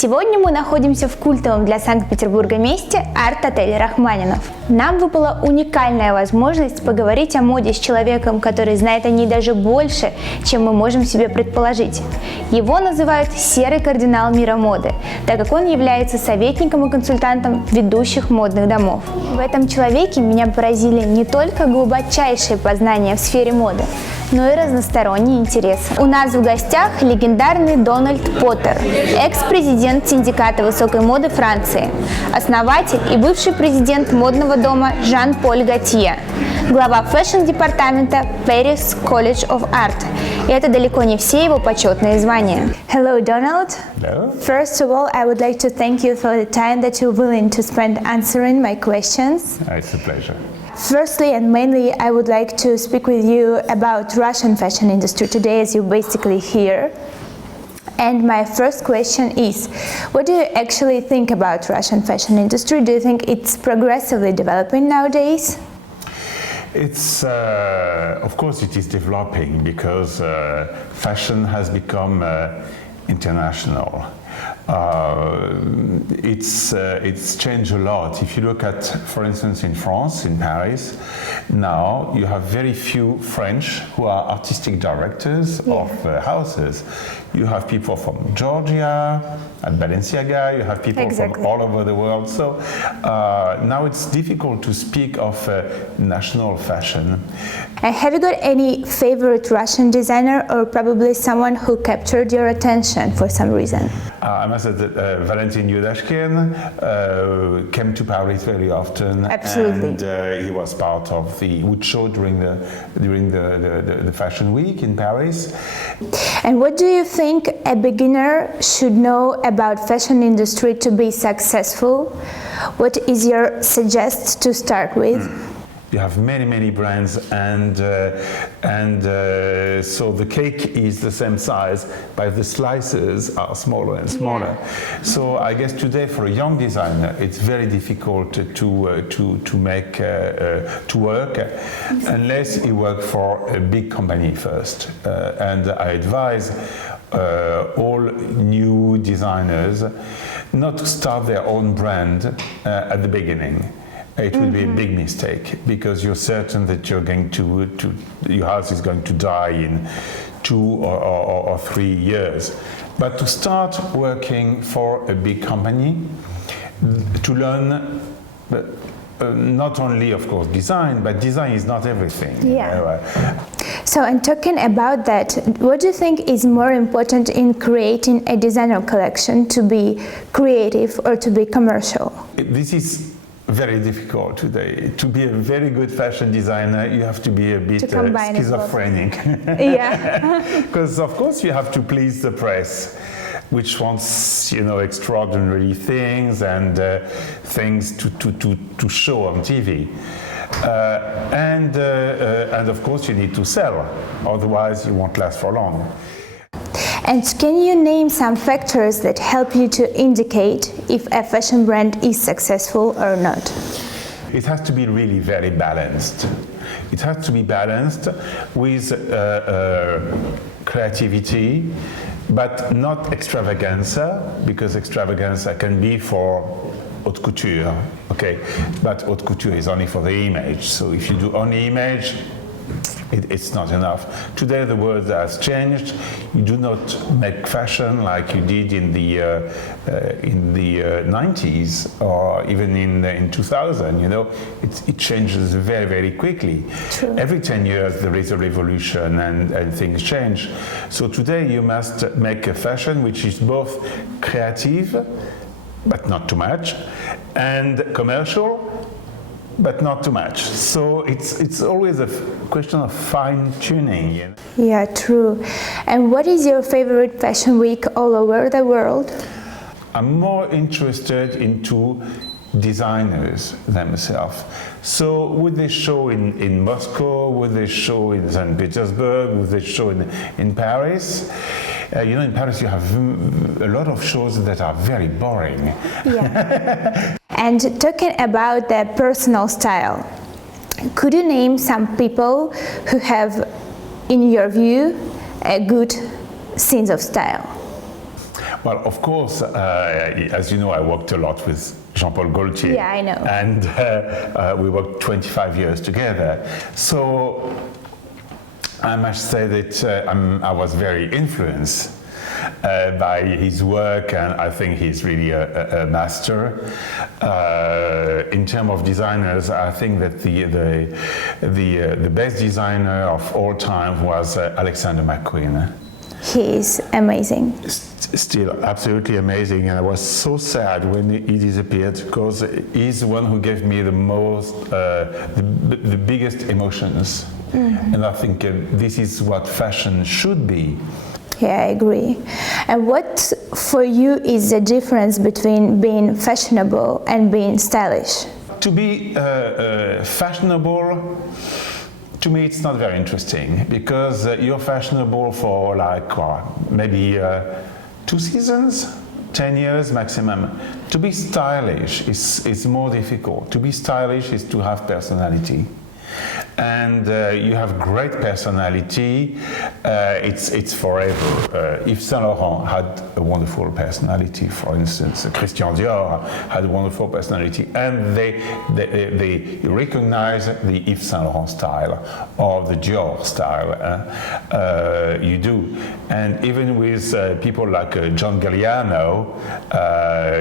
Сегодня мы находимся в культовом для Санкт-Петербурга месте арт-отель Рахманинов. Нам выпала уникальная возможность поговорить о моде с человеком, который знает о ней даже больше, чем мы можем себе предположить. Его называют серый кардинал мира моды, так как он является советником и консультантом ведущих модных домов. В этом человеке меня поразили не только глубочайшие познания в сфере моды, но и разносторонние интересы. У нас в гостях легендарный Дональд Потард, экс-президент синдиката высокой моды Франции, основатель и бывший президент модного дома Жан-Поля Готье, глава фэшн-департамента Paris College of Art. И это далеко не все его почетные звания. Hello, Donald. Hello. First of all, I would like to thank you for the time that you're willing to spend answering my questions. It's a pleasure. Firstly and mainly, I would like to speak with you about Russian fashion industry today, as you're basically here. And my first question is, what do you actually think about Russian fashion industry? Do you think it's progressively developing nowadays? It's, of course it is developing because fashion has become international. It's changed a lot. If you look at, for instance, in France, in Paris, now you have very few French who are artistic directors of houses. You have people from Georgia, at Balenciaga, you have people from all over the world. So now it's difficult to speak of national fashion. Have you got any favorite Russian designer or probably someone who captured your attention for some reason? I must say that Valentin Yudashkin came to Paris very often. Absolutely. And he was part of the wood show during the Fashion Week in Paris. And what do you think a beginner should know about fashion industry to be successful? What is your suggestion to start with? You have many brands, and so the cake is the same size, but the slices are smaller and smaller. Yeah. So I guess today for a young designer, it's very difficult to make to work unless you work for a big company first. And I advise all new designers not to start their own brand at the beginning. It will be a big mistake because you're certain that you're going to your house is going to die in 2 or 3 years. But to start working for a big company, to learn not only, of course, design, but design is not everything. Yeah. So, and talking about that, what do you think is more important in creating a designer collection, to be creative or to be commercial? This is very difficult today. To be a very good fashion designer, you have to be a bit schizophrenic. Yeah. Because of course you have to please the press, which wants, you know, extraordinary things and things to show on TV. And of course you need to sell, otherwise you won't last for long. And can you name some factors that help you to indicate if a fashion brand is successful or not? It has to be really very balanced. It has to be balanced with creativity, but not extravaganza, because extravaganza can be for haute couture, okay? But haute couture is only for the image. So if you do only image, it's not enough. Today the world has changed. You do not make fashion like you did in the 90s or even in 2000. You know, it changes very quickly. True. Every 10 years there is a revolution and things change. So today you must make a fashion which is both creative, but not too much, and commercial, but not too much. So it's always a question of fine-tuning. You know? Yeah, true. And what is your favorite fashion week all over the world? I'm more interested into designers themselves. So would they show in Moscow? Would they show in St. Petersburg? Would they show in Paris? You know, in Paris you have a lot of shows that are very boring. Yeah. And talking about the personal style, could you name some people who have, in your view, a good sense of style? Well, of course, as you know, I worked a lot with Jean-Paul Gaultier. Yeah, I know. And we worked 25 years together. So I must say that I was very influenced by his work, and I think he's really a master. In terms of designers, I think that the best designer of all time was Alexander McQueen. He is amazing. Still absolutely amazing, and I was so sad when he disappeared, because he's the one who gave me the most, the biggest emotions. And I think this is what fashion should be. Yeah, I agree. And what for you is the difference between being fashionable and being stylish? To be fashionable, to me it's not very interesting, because you're fashionable for like maybe 2 seasons, 10 years maximum. To be stylish is more difficult. To be stylish is to have personality. And you have great personality, it's forever. Yves Saint Laurent had a wonderful personality, for instance. Christian Dior had a wonderful personality, and they recognize the Yves Saint Laurent style or the Dior style. You do. And even with people like John Galliano,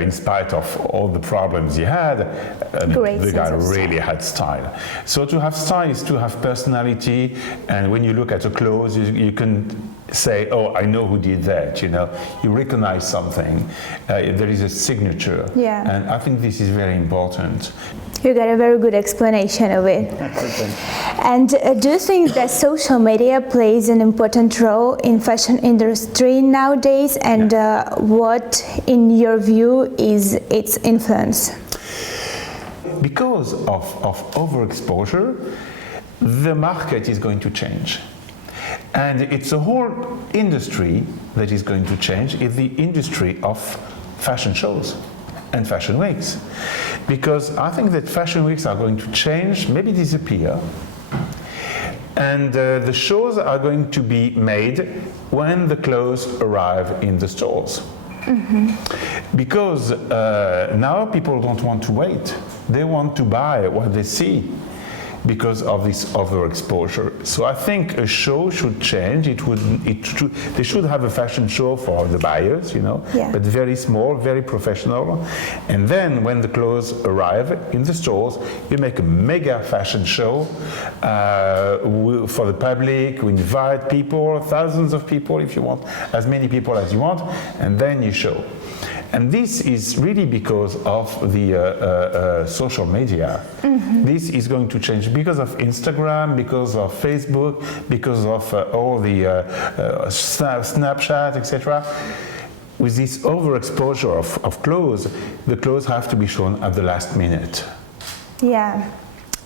in spite of all the problems he had, the guy really had style. So to have style is to have personality, and when you look at a clothes, you can say, oh, I know who did that, you know. You recognize something. There is a signature. Yeah. And I think this is very important. You got a very good explanation of it. And do you think that social media plays an important role in fashion industry nowadays? And what, in your view, is its influence? Because of overexposure, the market is going to change. And it's a whole industry that is going to change. It's the industry of fashion shows and fashion weeks. Because I think that fashion weeks are going to change, maybe disappear. And the shows are going to be made when the clothes arrive in the stores. Because now people don't want to wait. They want to buy what they see because of this overexposure. So I think a show should change. They should have a fashion show for the buyers, you know, but very small, very professional. And then when the clothes arrive in the stores, you make a mega fashion show for the public. We invite people, thousands of people if you want, as many people as you want, and then you show. And this is really because of the social media. This is going to change because of Instagram, because of Facebook, because of all the Snapchat, etc. With this overexposure of clothes, the clothes have to be shown at the last minute. Yeah.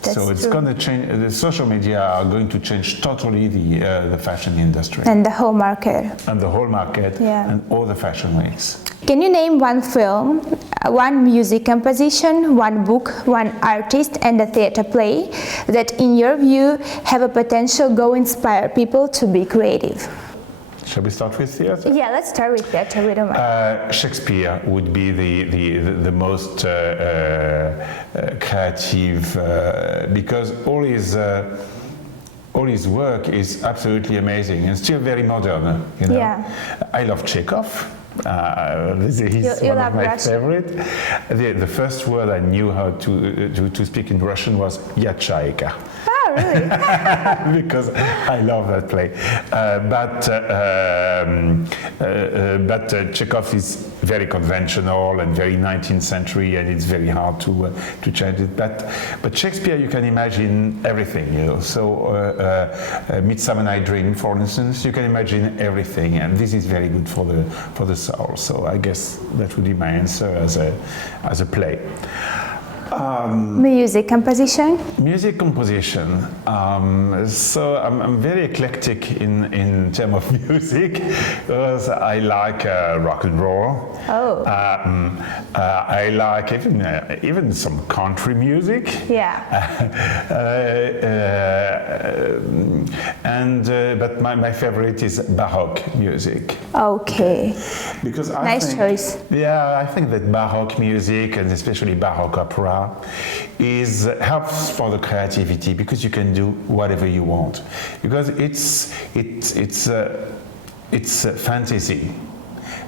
So it's going to change. The social media are going to change totally the fashion industry and the whole market. And the whole market and all the fashion weeks. Can you name one film, one music composition, one book, one artist, and a theater play that, in your view, have a potential to inspire people to be creative? Shall we start with theater? Yeah, let's start with theater. We don't mind. Shakespeare would be the most creative because all his work is absolutely amazing and still very modern. You know? Yeah. I love Chekhov. He's one of my favorite. The first word I knew how to speak in Russian was Yachaika. Oh, really? Because I love that play. But Chekhov is very conventional and very 19th century, and it's very hard to change it. But Shakespeare, you can imagine everything, you know. So Midsummer Night's Dream, for instance, you can imagine everything, and this is very good for the soul. So I guess that would be my answer as a play. Music composition? Music composition. So I'm very eclectic in terms of music because I like rock and roll. Oh. I like even some country music. Yeah. But my favorite is Baroque music. Okay. Because Nice choice. Yeah, I think that Baroque music and especially Baroque opera helps for the creativity because you can do whatever you want. Because it's fantasy.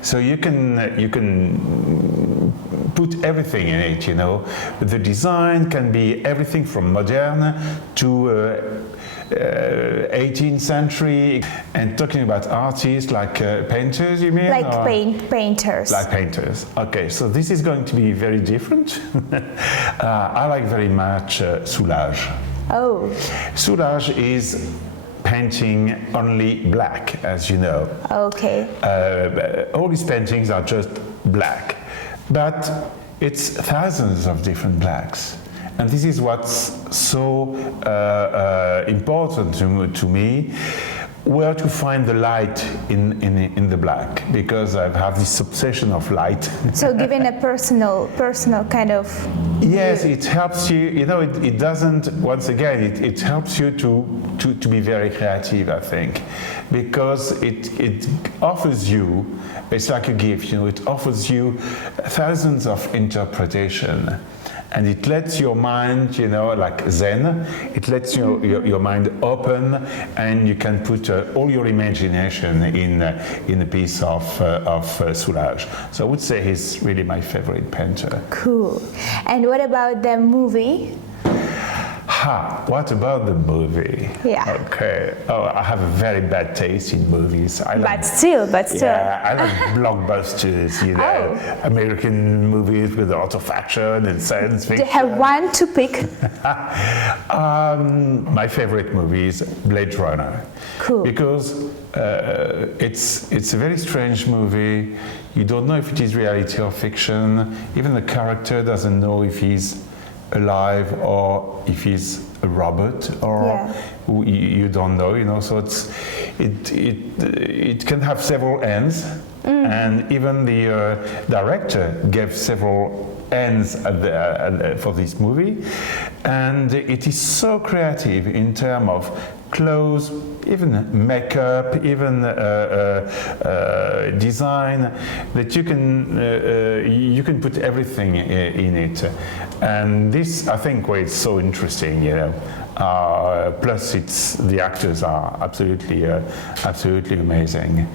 So you can put everything in it, you know. The design can be everything from modern to 18th century. And talking about artists like painters, you mean? Like painters. Like painters. Okay, so this is going to be very different. I like very much Soulage. Oh. Soulage is painting only black, as you know. Okay. All his paintings are just black, but it's thousands of different blacks. And this is what's so important to me, where to find the light in the black, because I have this obsession of light. So giving a personal kind of... Yes, it helps you, you know, it doesn't, once again, it helps you to be very creative, I think, because it offers you, it's like a gift, you know, it offers you thousands of interpretation. And it lets your mind, you know, like Zen, it lets your mind open, and you can put all your imagination in a piece of Soulage. So I would say he's really my favorite painter. Cool. And what about the movie? What about the movie? Yeah. Okay. Oh, I have a very bad taste in movies. But still. Yeah, I like blockbusters, you know, American movies with a lot of action and science fiction. Do you have one to pick? My favorite movie is Blade Runner. Cool. Because it's a very strange movie. You don't know if it is reality or fiction. Even the character doesn't know if he's alive or if he's a robot, or you don't know, you know. So it can have several ends, and even the director gave several ends for this movie, and it is so creative in terms of clothes, even makeup, even design, that you can put everything in it, and this, I think, why it's so interesting, you know. Plus, the actors are absolutely amazing.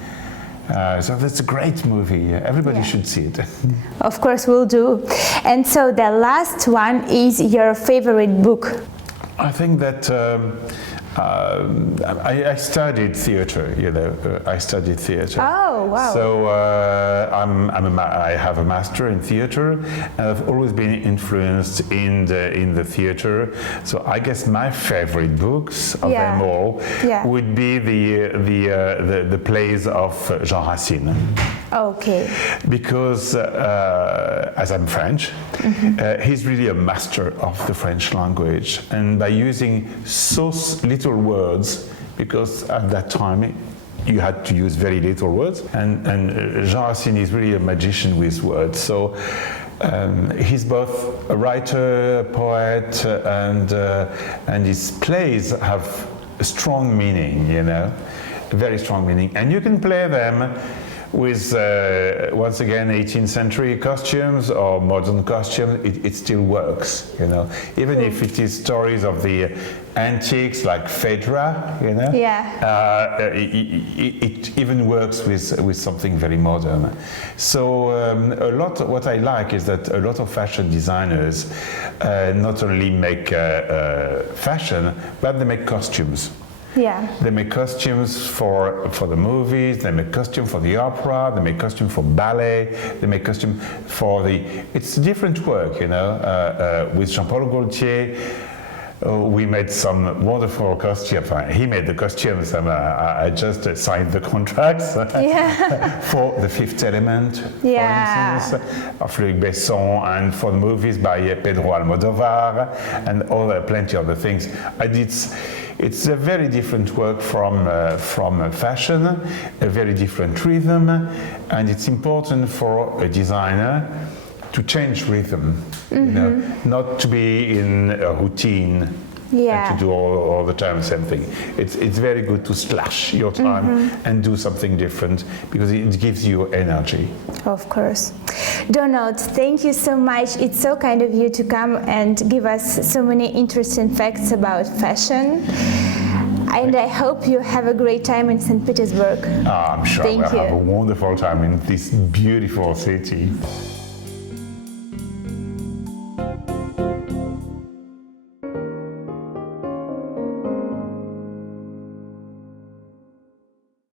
So that's a great movie. Everybody should see it. Of course, we'll do. And so the last one is your favorite book. I think that I studied theater. You know, I studied theater. Oh, wow! So I have a master in theater, and I've always been influenced in the theater. So I guess my favorite books of them all would be the plays of Jean Racine. Okay. Because as I'm French, he's really a master of the French language, and by using so little words, because at that time you had to use very little words, and Jean Racine is really a magician with words. So he's both a writer, a poet, and his plays have a strong meaning, you know, a very strong meaning, and you can play them with, once again, 18th century costumes or modern costumes. It still works, you know. Even if it is stories of the antiques like Phaedra, you know. It even works with something very modern. So what I like is that a lot of fashion designers not only make fashion, but they make costumes. Yeah. They make costumes for the movies, they make costume for the opera, they make costume for ballet, they make costume for it's different work, you know. With Jean-Paul Gaultier, We made some wonderful costumes. He made the costumes, and I just signed the contracts for The Fifth Element, for instance, of Luc Besson, and for the movies by Pedro Almodovar, and plenty of other things. It's a very different work from fashion, a very different rhythm, and it's important for a designer to change rhythm, you know, not to be in a routine and to do all the time the same thing. It's very good to slash your time and do something different because it gives you energy. Of course. Donald, thank you so much. It's so kind of you to come and give us so many interesting facts about fashion. And I hope you have a great time in St. Petersburg. I'm sure we'll have a wonderful time in this beautiful city.